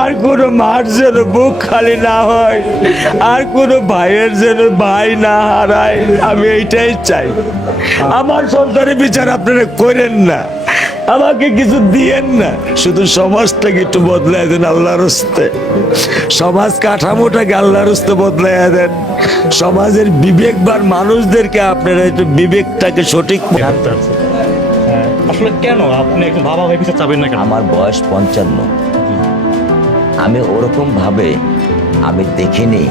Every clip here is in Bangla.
আর কোনো মার যেন বুক খালি না হয়, আর কোনো ভাইয়ের যেন ভাই না হারায়। আমি এইটাই চাই। আমার সন্তানের বিচার আপনারা করেন না, আমাকে কিছু দিয়েন না, শুধু সমাজটাকে একটু বদলায় দেন আল্লাহর হস্তে। সমাজ কাঠামোটাকে আল্লাহর হস্তে বদলাইয়া দেন। সমাজের বিবেকবান মানুষদেরকে আপনারা একটু বিবেকটাকে সঠিক আসলে কেন আপনি একটু বাবা হয়ে বিচার চাবেন না কেন? আমার বয়স 55। আমি ওরকম ভাবে আমি দেখিনি।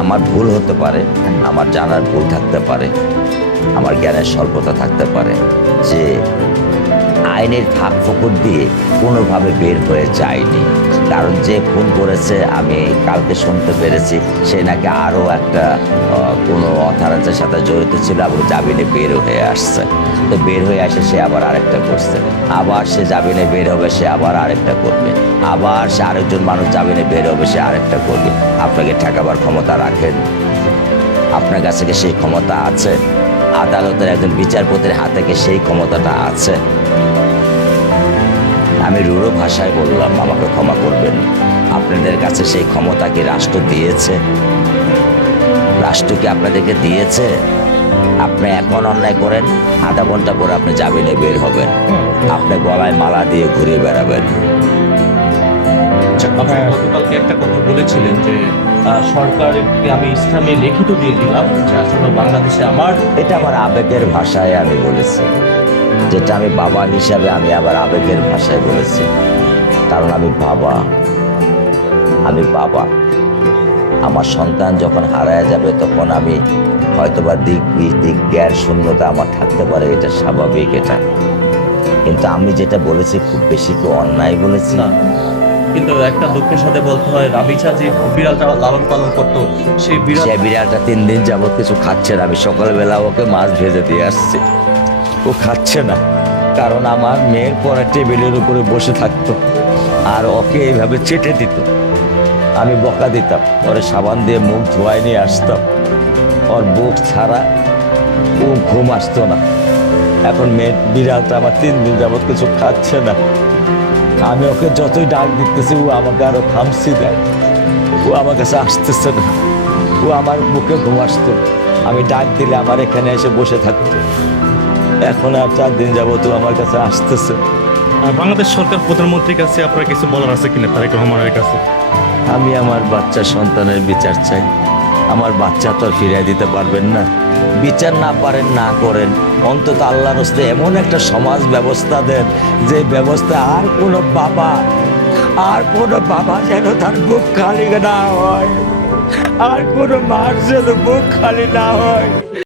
আমার ভুল হতে পারে, আমার জানার ভুল থাকতে পারে, আমার জ্ঞানের স্বল্পতা থাকতে পারে, যে আইনের ফাঁক ফোকর দিয়ে কোনোভাবে বের হয়ে যায়নি। কারণ যে খুন করেছে আমি কালকে শুনতে পেরেছি, সে নাকি আরও একটা কোনো অথরিটির সাথে জড়িত ছিল এবং জামিনে বের হয়ে আসছে। তো বের হয়ে আসে সে আবার আরেকটা করছে, আবার সে জামিনে বের হবে, সে আবার আরেকটা করবে, আবার সে আরেকজন মানুষ জামিনে বের হবে, সে আরেকটা করবে। আপনাকে ঠেকাবার ক্ষমতা রাখেন? আপনার কাছে কি সেই ক্ষমতা আছে? আদালতের একজন বিচারপতির হাতে কি সেই ক্ষমতাটা আছে? আমি রূঢ় ভাষায় বললাম, আমাকে ক্ষমা করবেন। আপনাদের কাছে সেই ক্ষমতা কি রাষ্ট্র দিয়েছে? রাষ্ট্র কি আপনাদেরকে দিয়েছে? আপনি এখন অন্যায় করেন, আধা ঘন্টা পরে আপনি জামিনে বের হবেন, আপনি গলায় মালা দিয়ে ঘুরে বেড়াবেন। আপনি গতকালকে একটা কথা বলেছিলেন যে সরকারকে আমি ইসলামে লিখিত দিয়ে দিলাম যে আসলে বাংলাদেশে আমার এটা আমার আবেগের ভাষায় আমি বলেছি, যেটা আমি বাবা হিসাবে আমি আবার আবেগের ভাষায় বলেছি। কারণ আমি বাবা, আমার সন্তান যখন হারায় যাবে তখন আমি হয়তোবা দিক জ্ঞান শূন্যতা আমার থাকতে পারে, এটা স্বাভাবিক। এটা কিন্তু আমি যেটা বলেছি খুব বেশি তো অন্যায় বলেছি না। কিন্তু একটা দুঃখের সাথে বলতে হয়, রাবিচা যে বিড়ালটা লালন পালন করতো সেই বিড়ালটা 3 দিন যাবত কিছু খাচ্ছে না। আমি সকালবেলা ওকে মাছ ভেজে দিয়ে আসছি, ও খাচ্ছে না। কারণ আমার মেয়ের পরে টেবিলের উপরে বসে থাকতো আর ওকে এইভাবে চেটে দিত। আমি বকা দিতাম, ওরে সাবান দিয়ে মুখ ধোয়াই নিয়ে আসতাম, ওর বুক ছাড়া ও ঘুম আসতো না। এখন মেয়ের বিড়ালটা আমার 3 দিন যাবত কিছু খাচ্ছে না। আমি ওকে যতই ডাক দিতেছি ও আমাকে আরো খামসি দেয়, ও আমার কাছে আসতেছে না। ও আমার বুকে ঘুম আসতো, আমি ডাক দিলে আমার এখানে এসে বসে থাকতো। এখন আর 4 দিন যাবত ও আমার কাছে আসতেছে। বাংলাদেশ সরকার প্রধানমন্ত্রীর কাছে আপনার কিছু বলার আছে কিনা তারেক রহমানের কাছে? আমি আমার বাচ্চা সন্তানের বিচার চাই। আমার বাচ্চা তো আর ফিরিয়ে দিতে পারবেন না। বিচার না পারেন না করেন, অন্তত আল্লাহর হস্তে এমন একটা সমাজ ব্যবস্থা দেন যে ব্যবস্থা আর কোনো বাবা যেন তার বুক খালি না হয়, আর কোনো মার যেন বুক খালি না হয়।